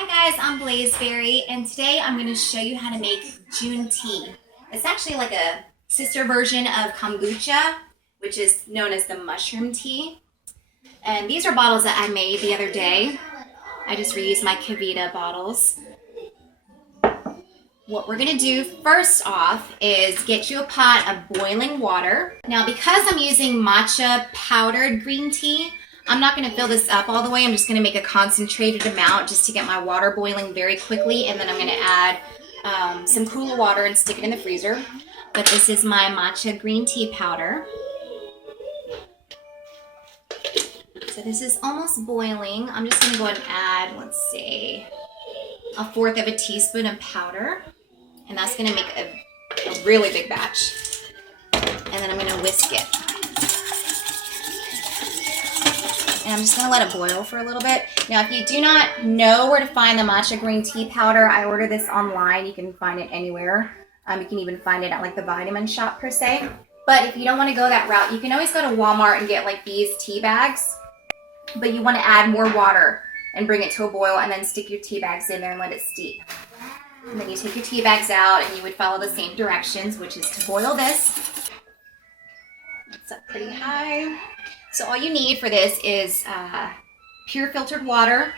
Hi guys, I'm Blazeberry, and today I'm going to show you how to make Jun Tea. It's actually like a sister version of kombucha, which is known as the mushroom tea. And these are bottles that I made the other day. I just reused my Kavita bottles. What we're going to do first off is get you a pot of boiling water. Now, because I'm using matcha powdered green tea, I'm not going to fill this up all the way. I'm just going to make a concentrated amount just to get my water boiling very quickly. And then I'm going to add some cooler water and stick it in the freezer. But this is my matcha green tea powder. So this is almost boiling. I'm just going to go ahead and add, let's see, 1/4 of a teaspoon of powder. And that's going to make a really big batch. And then I'm going to whisk it. And I'm just going to let it boil for a little bit. Now, if you do not know where to find the matcha green tea powder, I order this online. You can find it anywhere. You can even find it at like the vitamin shop per se. But if you don't want to go that route, you can always go to Walmart and get like these tea bags. But you want to add more water and bring it to a boil and then stick your tea bags in there and let it steep. And then you take your tea bags out and you would follow the same directions, which is to boil this. It's up pretty high. So all you need for this is pure filtered water.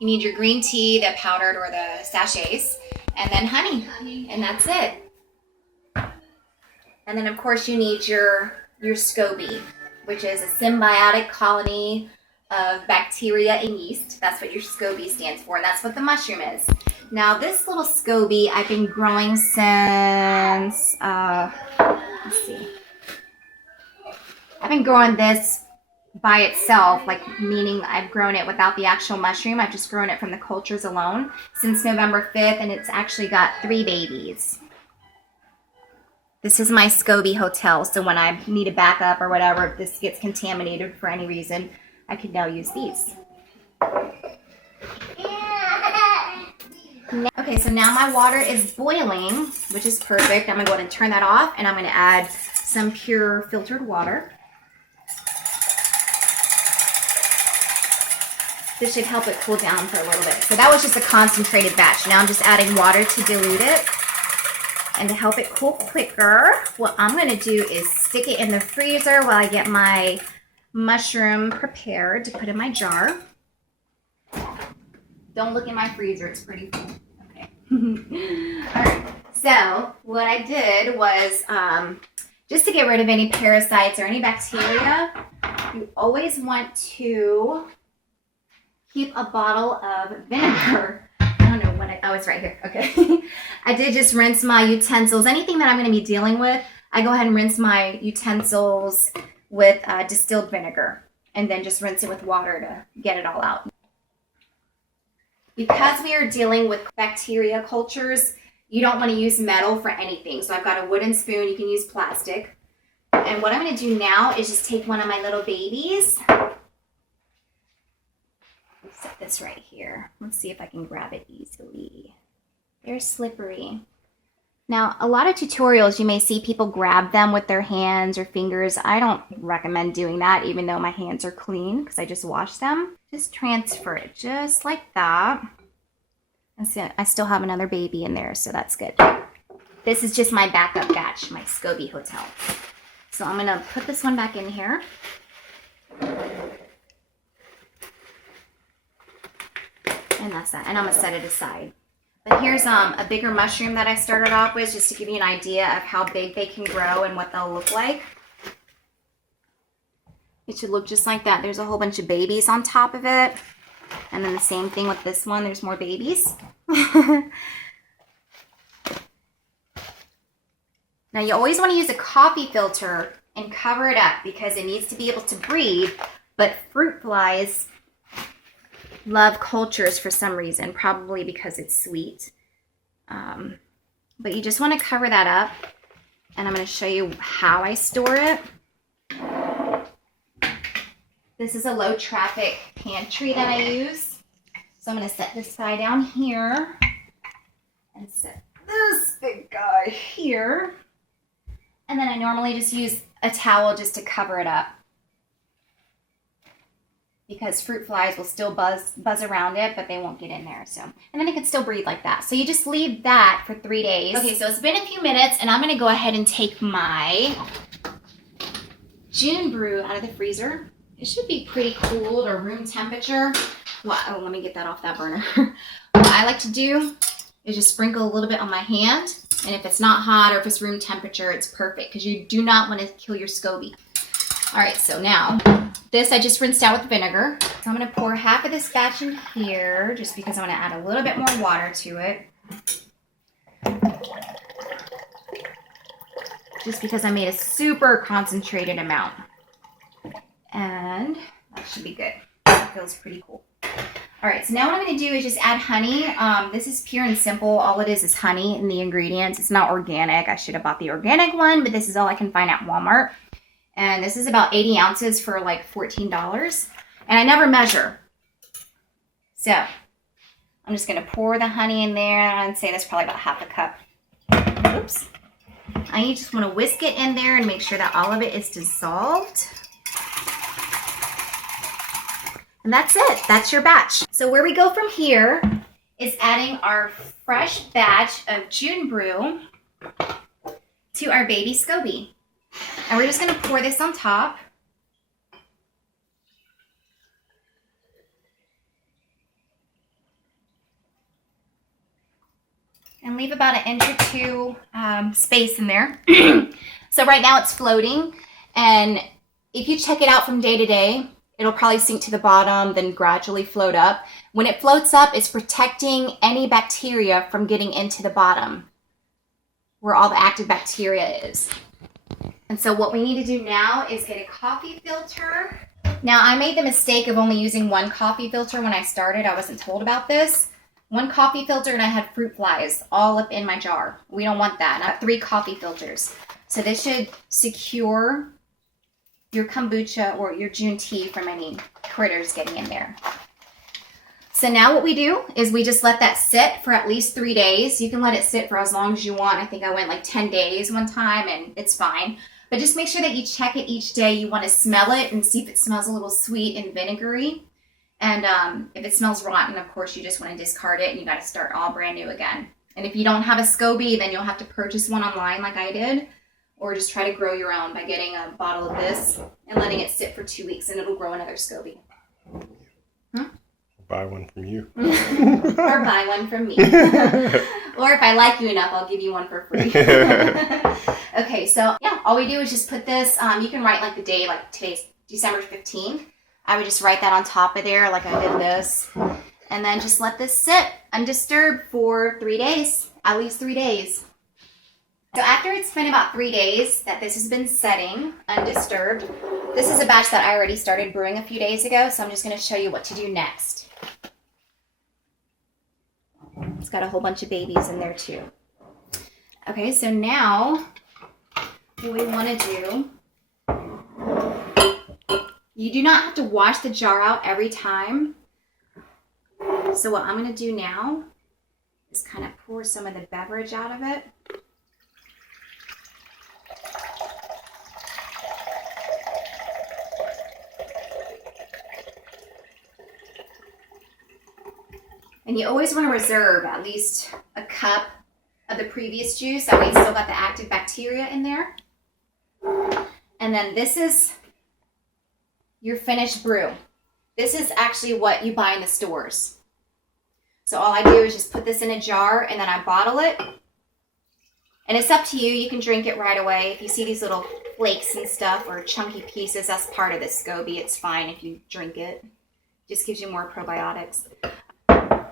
You need your green tea, the powdered or the sachets, and then honey, and that's it. And then of course you need your Scoby, which is a symbiotic colony of bacteria and yeast. That's what your Scoby stands for, and that's what the mushroom is. Now this little Scoby I've been growing since, let's see. I've been growing this by itself, like meaning I've grown it without the actual mushroom. I've just grown it from the cultures alone since November 5th, and it's actually got 3 babies. This is my Scoby hotel, so when I need a backup or whatever, if this gets contaminated for any reason, I can now use these. Okay, so now my water is boiling, which is perfect. I'm going to go ahead and turn that off, and I'm going to add some pure filtered water. This should help it cool down for a little bit. So that was just a concentrated batch. Now I'm just adding water to dilute it. And to help it cool quicker, what I'm going to do is stick it in the freezer while I get my mushroom prepared to put in my jar. Don't look in my freezer, it's pretty full. Okay. Alright, so what I did was, just to get rid of any parasites or any bacteria, you always want to keep a bottle of vinegar. I don't know what oh, it's right here. Okay. I did just rinse my utensils. Anything that I'm going to be dealing with, I go ahead and rinse my utensils with distilled vinegar. And then just rinse it with water to get it all out. Because we are dealing with bacteria cultures, you don't want to use metal for anything. So I've got a wooden spoon. You can use plastic. And what I'm going to do now is just take one of my little babies. Set this right here. Let's see if I can grab it easily. They're slippery. Now, a lot of tutorials, you may see people grab them with their hands or fingers. I don't recommend doing that, even though my hands are clean because I just washed them. Just transfer it just like that. And so I still have another baby in there, so that's good. This is just my backup batch, my Scoby hotel. So I'm going to put this one back in here. And that's that. And I'm going to set it aside. But here's a bigger mushroom that I started off with, just to give you an idea of how big they can grow and what they'll look like. It should look just like that. There's a whole bunch of babies on top of it. And then the same thing with this one. There's more babies. Now you always want to use a coffee filter and cover it up because it needs to be able to breathe. But fruit flies love cultures for some reason, probably because it's sweet. But you just want to cover that up, and I'm going to show you how I store it. This is a low traffic pantry that I use. So I'm going to set this guy down here and set this big guy here. And then I normally just use a towel just to cover it up. because fruit flies will still buzz around it, but they won't get in there. So, and then it can still breathe like that. So you just leave that for 3 days. Okay, so it's been a few minutes, and I'm gonna go ahead and take my Jun brew out of the freezer. It should be pretty cool or room temperature. Well, oh, let me get that off that burner. What I like to do is just sprinkle a little bit on my hand. And if it's not hot or if it's room temperature, it's perfect because you do not want to kill your Scoby. All right, so now this I just rinsed out with vinegar. So I'm going to pour half of this batch in here just because I want to add a little bit more water to it. Just because I made a super concentrated amount. And that should be good. That feels pretty cool. All right, so now what I'm going to do is just add honey. This is pure and simple. All it is honey in the ingredients. It's not organic. I should have bought the organic one, but this is all I can find at Walmart. And this is about 80 ounces for like $14. And I never measure. So I'm just going to pour the honey in there. I'd say that's probably about half a cup. Oops. I just want to whisk it in there and make sure that all of it is dissolved. And that's it. That's your batch. So where we go from here is adding our fresh batch of Jun brew to our baby Scoby. And we're just going to pour this on top. And leave about an inch or two space in there. So right now it's floating. And if you check it out from day to day, it'll probably sink to the bottom, then gradually float up. When it floats up, it's protecting any bacteria from getting into the bottom where all the active bacteria is. And so what we need to do now is get a coffee filter. Now I made the mistake of only using one coffee filter when I started. I wasn't told about this. One coffee filter and I had fruit flies all up in my jar. We don't want that. And I have 3 coffee filters. So this should secure your kombucha or your Jun tea from any critters getting in there. So now what we do is we just let that sit for at least 3 days. You can let it sit for as long as you want. I think I went like 10 days one time and it's fine. But just make sure that you check it each day. You want to smell it and see if it smells a little sweet and vinegary. And if it smells rotten, of course, you just want to discard it and you got to start all brand new again. And if you don't have a Scoby, then you'll have to purchase one online like I did. Or just try to grow your own by getting a bottle of this and letting it sit for 2 weeks and it'll grow another Scoby. Huh? Buy one from you. Or buy one from me. Or if I like you enough, I'll give you one for free. Okay, so yeah, all we do is just put this, you can write like the day, like today's December 15th. I would just write that on top of there like I did this. And then just let this sit undisturbed for 3 days, at least 3 days. So after it's been about 3 days that this has been setting undisturbed, this is a batch that I already started brewing a few days ago, so I'm just going to show you what to do next. It's got a whole bunch of babies in there too. Okay, so now what we want to do, you do not have to wash the jar out every time. So what I'm going to do now is kind of pour some of the beverage out of it. And you always want to reserve at least a cup of the previous juice. That way it's still got the active bacteria in there. And then this is your finished brew. This is actually what you buy in the stores. So all I do is just put this in a jar and then I bottle it. And it's up to you. You can drink it right away. If you see these little flakes and stuff or chunky pieces, that's part of the Scoby. It's fine if you drink it. Just gives you more probiotics.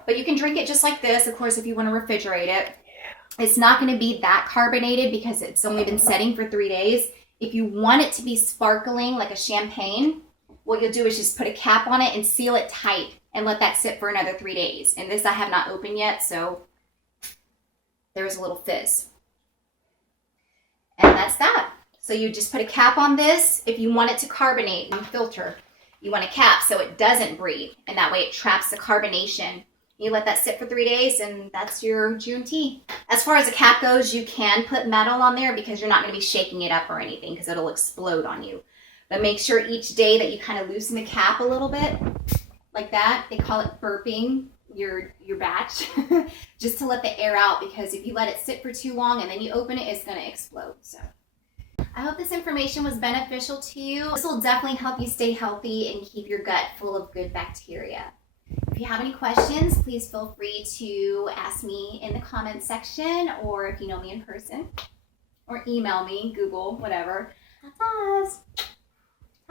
But you can drink it just like this, of course, if you want to refrigerate it. It's not going to be that carbonated because it's only been setting for 3 days. If you want it to be sparkling like a champagne, what you'll do is just put a cap on it and seal it tight and let that sit for another 3 days. And this I have not opened yet, so there's a little fizz. And that's that. So you just put a cap on this. If you want it to carbonate, filter, you want a cap so it doesn't breathe. And that way it traps the carbonation. You let that sit for 3 days and that's your Jun tea. As far as a cap goes, you can put metal on there because you're not going to be shaking it up or anything because it'll explode on you. But make sure each day that you kind of loosen the cap a little bit, like that. They call it burping your batch, just to let the air out, because if you let it sit for too long and then you open it, it's going to explode. So I hope this information was beneficial to you. This will definitely help you stay healthy and keep your gut full of good bacteria. If you have any questions, please feel free to ask me in the comments section, or if you know me in person, or email me, Google, whatever. That's us.